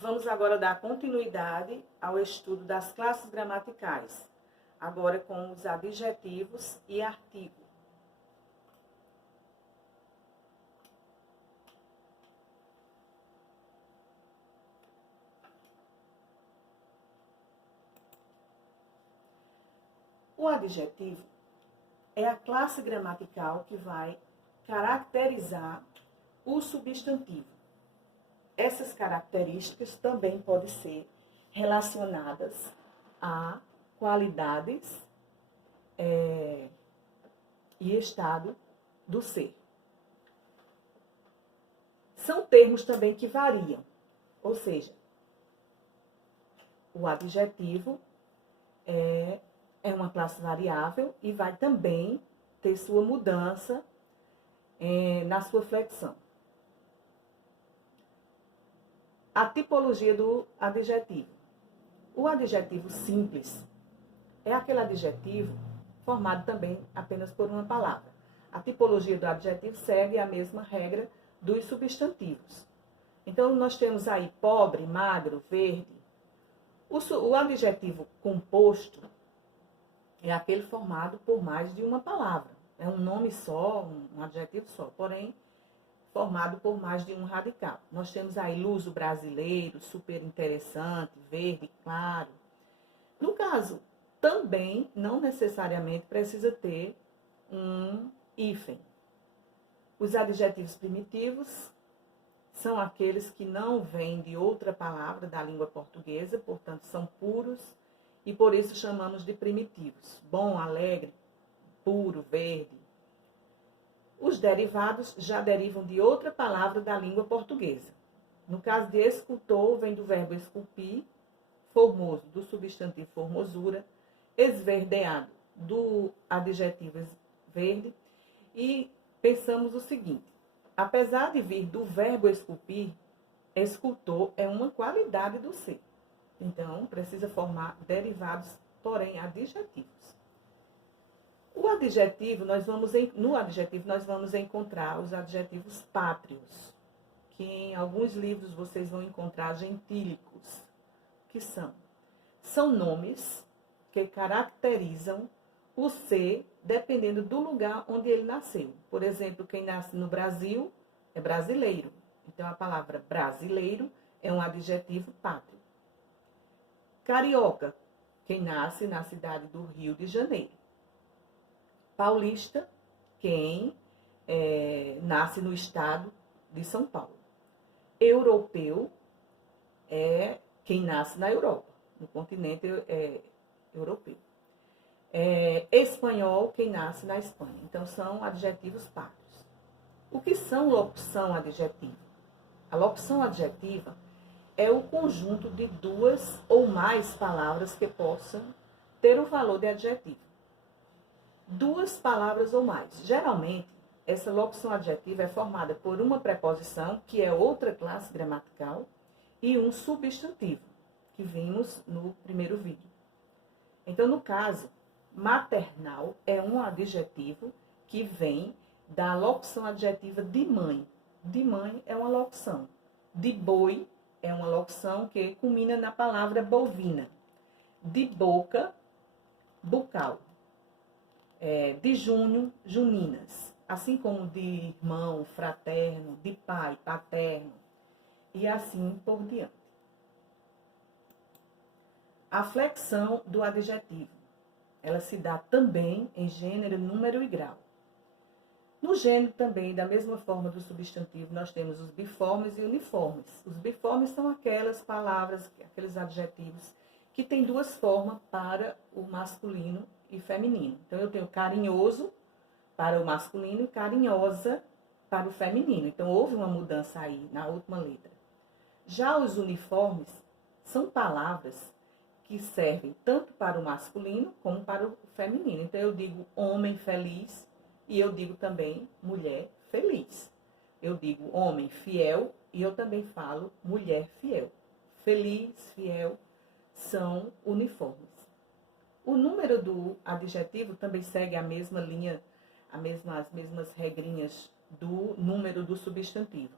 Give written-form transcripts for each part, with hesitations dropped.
Vamos agora dar continuidade ao estudo das classes gramaticais, agora com os adjetivos e artigo. O adjetivo é a classe gramatical que vai caracterizar o substantivo. Essas características também podem ser relacionadas a qualidades e estado do ser. São termos também que variam, ou seja, o adjetivo é uma classe variável e vai também ter sua mudança na sua flexão. A tipologia do adjetivo. O adjetivo simples é aquele adjetivo formado também apenas por uma palavra. A tipologia do adjetivo segue a mesma regra dos substantivos. Então, nós temos aí pobre, magro, verde. O adjetivo composto é aquele formado por mais de uma palavra. É um nome só, um adjetivo só, porém formado por mais de um radical. Nós temos aí luso brasileiro, super interessante, verde claro. No caso, também não necessariamente precisa ter um hífen. Os adjetivos primitivos são aqueles que não vêm de outra palavra da língua portuguesa, portanto são puros e por isso chamamos de primitivos. Bom, alegre, puro, verde. Os derivados já derivam de outra palavra da língua portuguesa. No caso de escultor, vem do verbo esculpir, formoso, do substantivo formosura, esverdeado, do adjetivo verde. E pensamos o seguinte, apesar de vir do verbo esculpir, escultor é uma qualidade do ser. Então, precisa formar derivados, porém adjetivos. No adjetivo, nós vamos encontrar os adjetivos pátrios, que em alguns livros vocês vão encontrar gentílicos, que são nomes que caracterizam o ser dependendo do lugar onde ele nasceu. Por exemplo, quem nasce no Brasil é brasileiro. Então, a palavra brasileiro é um adjetivo pátrio. Carioca, quem nasce na cidade do Rio de Janeiro. Paulista, quem nasce no estado de São Paulo. Europeu é quem nasce na Europa, no continente europeu. Espanhol, quem nasce na Espanha. Então, são adjetivos pátrios. O que são locução adjetiva? A locução adjetiva é o conjunto de duas ou mais palavras que possam ter o valor de adjetivo. Duas palavras ou mais. Geralmente, essa locução adjetiva é formada por uma preposição, que é outra classe gramatical, e um substantivo, que vimos no primeiro vídeo. Então, no caso, maternal é um adjetivo que vem da locução adjetiva de mãe. De mãe é uma locução. De boi é uma locução que culmina na palavra bovina. De boca, bucal. De junho, juninas. Assim como de irmão, fraterno, de pai, paterno. E assim por diante. A flexão do adjetivo. Ela se dá também em gênero, número e grau. No gênero também, da mesma forma do substantivo, nós temos os biformes e uniformes. Os biformes são aquelas palavras, aqueles adjetivos que têm duas formas para o masculino e feminino. Então, eu tenho carinhoso para o masculino e carinhosa para o feminino. Então, houve uma mudança aí na última letra. Já os uniformes são palavras que servem tanto para o masculino como para o feminino. Então, eu digo homem feliz e eu digo também mulher feliz. Eu digo homem fiel e eu também falo mulher fiel. Feliz, fiel, são uniformes. O número do adjetivo também segue a mesma linha, as mesmas regrinhas do número do substantivo.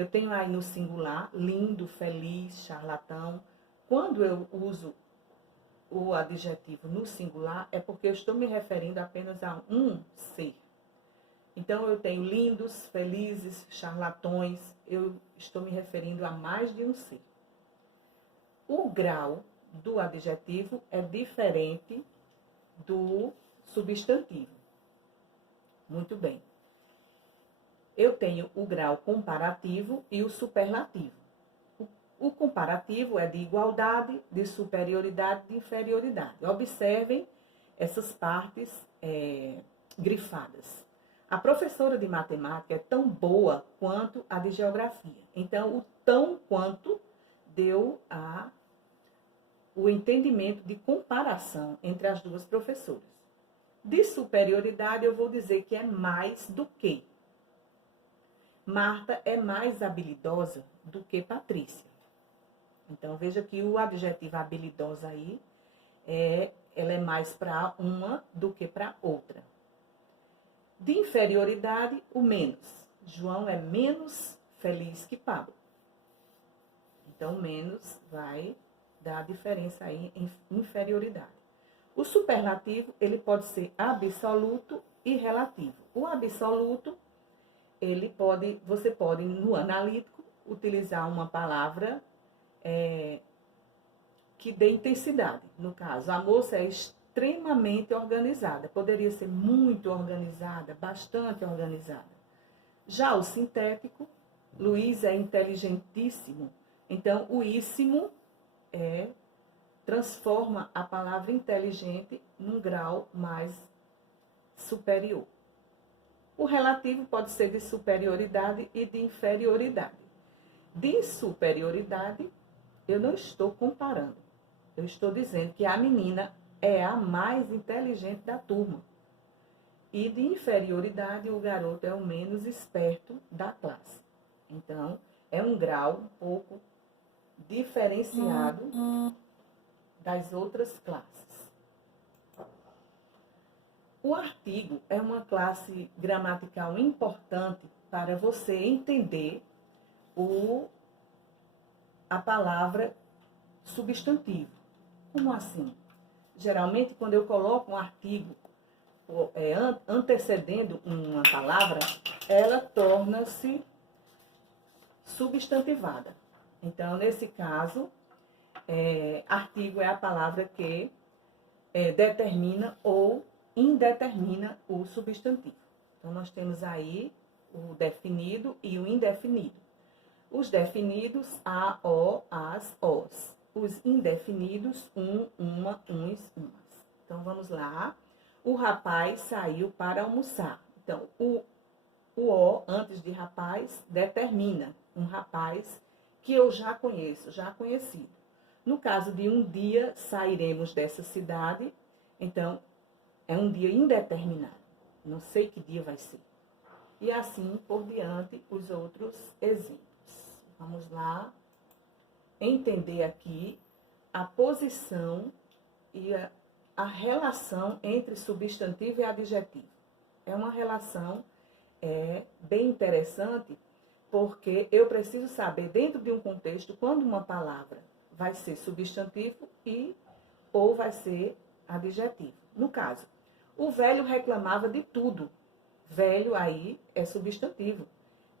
Eu tenho aí no singular, lindo, feliz, charlatão. Quando eu uso o adjetivo no singular, é porque eu estou me referindo apenas a um ser. Então, eu tenho lindos, felizes, charlatões, eu estou me referindo a mais de um ser. O grau do adjetivo é diferente do substantivo. Muito bem. Eu tenho o grau comparativo e o superlativo. O comparativo é de igualdade, de superioridade, de inferioridade. Observem essas partes grifadas. A professora de matemática é tão boa quanto a de geografia. Então, o tão quanto deu o entendimento de comparação entre as duas professoras. De superioridade, eu vou dizer que é mais do que. Marta é mais habilidosa do que Patrícia. Então, veja que o adjetivo habilidosa aí, ela é mais para uma do que para outra. De inferioridade, o menos. João é menos feliz que Pablo. Então, menos vai dar a diferença aí em inferioridade. O superlativo, ele pode ser absoluto e relativo. O absoluto, você pode, no analítico, utilizar uma palavra que dê intensidade. No caso, a moça é extremamente organizada. Poderia ser muito organizada, bastante organizada. Já o sintético, Luiz é inteligentíssimo. Então, o íssimo transforma a palavra inteligente num grau mais superior. O relativo pode ser de superioridade e de inferioridade. De superioridade, eu não estou comparando. Eu estou dizendo que a menina é a mais inteligente da turma. E de inferioridade, o garoto é o menos esperto da classe. Então, é um grau um pouco diferenciado das outras classes. O artigo é uma classe gramatical importante para você entender a palavra substantivo. Como assim? Geralmente, quando eu coloco um artigo antecedendo uma palavra, ela torna-se substantivada. Então, nesse caso, artigo é a palavra que determina ou indetermina o substantivo. Então, nós temos aí o definido e o indefinido. Os definidos, a, o, as, os. Os indefinidos, um, uma, uns, umas. Então, vamos lá. O rapaz saiu para almoçar. Então, o O, antes de rapaz, determina um rapaz que eu já conheço, já conhecido. No caso de um dia sairemos dessa cidade, então, é um dia indeterminado. Não sei que dia vai ser. E assim por diante os outros exemplos. Vamos lá entender aqui a posição e a relação entre substantivo e adjetivo. É uma relação bem interessante, porque eu preciso saber, dentro de um contexto, quando uma palavra vai ser substantivo ou vai ser adjetivo. No caso, o velho reclamava de tudo. Velho aí é substantivo.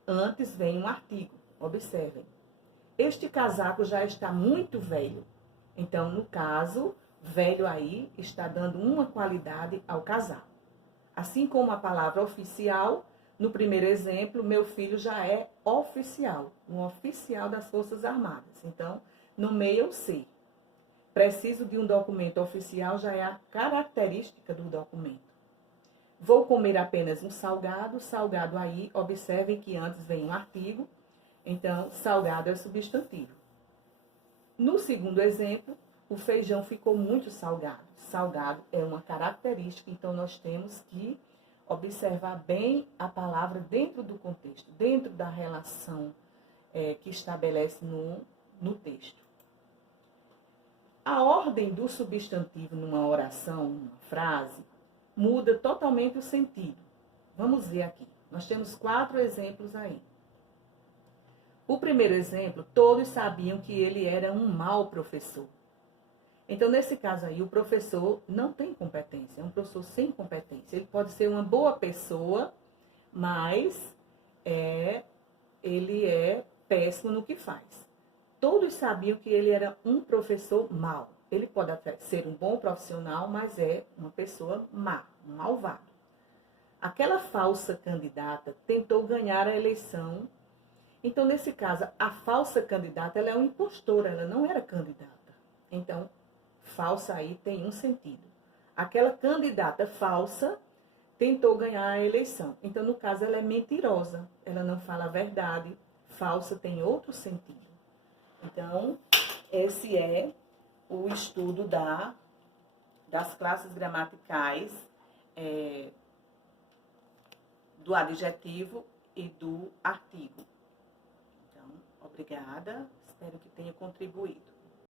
Antes vem um artigo. Observem. Este casaco já está muito velho. Então, no caso, velho aí está dando uma qualidade ao casaco. Assim como a palavra oficial, no primeiro exemplo, meu filho já é oficial, um oficial das Forças Armadas. Então, nomeia o ser. Preciso de um documento oficial, já é a característica do documento. Vou comer apenas um salgado. Salgado aí, observem que antes vem um artigo. Então, salgado é substantivo. No segundo exemplo, o feijão ficou muito salgado. Salgado é uma característica, então nós temos que observar bem a palavra dentro do contexto, dentro da relação que estabelece no texto. A ordem do substantivo numa oração, numa frase, muda totalmente o sentido. Vamos ver aqui. Nós temos 4 exemplos aí. O primeiro exemplo, todos sabiam que ele era um mau professor. Então, nesse caso aí, o professor não tem competência, é um professor sem competência. Ele pode ser uma boa pessoa, mas ele é péssimo no que faz. Todos sabiam que ele era um professor mau. Ele pode até ser um bom profissional, mas é uma pessoa má, um malvado. Aquela falsa candidata tentou ganhar a eleição. Então, nesse caso, a falsa candidata, ela é uma impostora, ela não era candidata. Então, falsa aí tem um sentido. Aquela candidata falsa tentou ganhar a eleição. Então, no caso, ela é mentirosa, ela não fala a verdade. Falsa tem outro sentido. Então, esse é o estudo das classes gramaticais do adjetivo e do artigo. Então, obrigada, espero que tenha contribuído.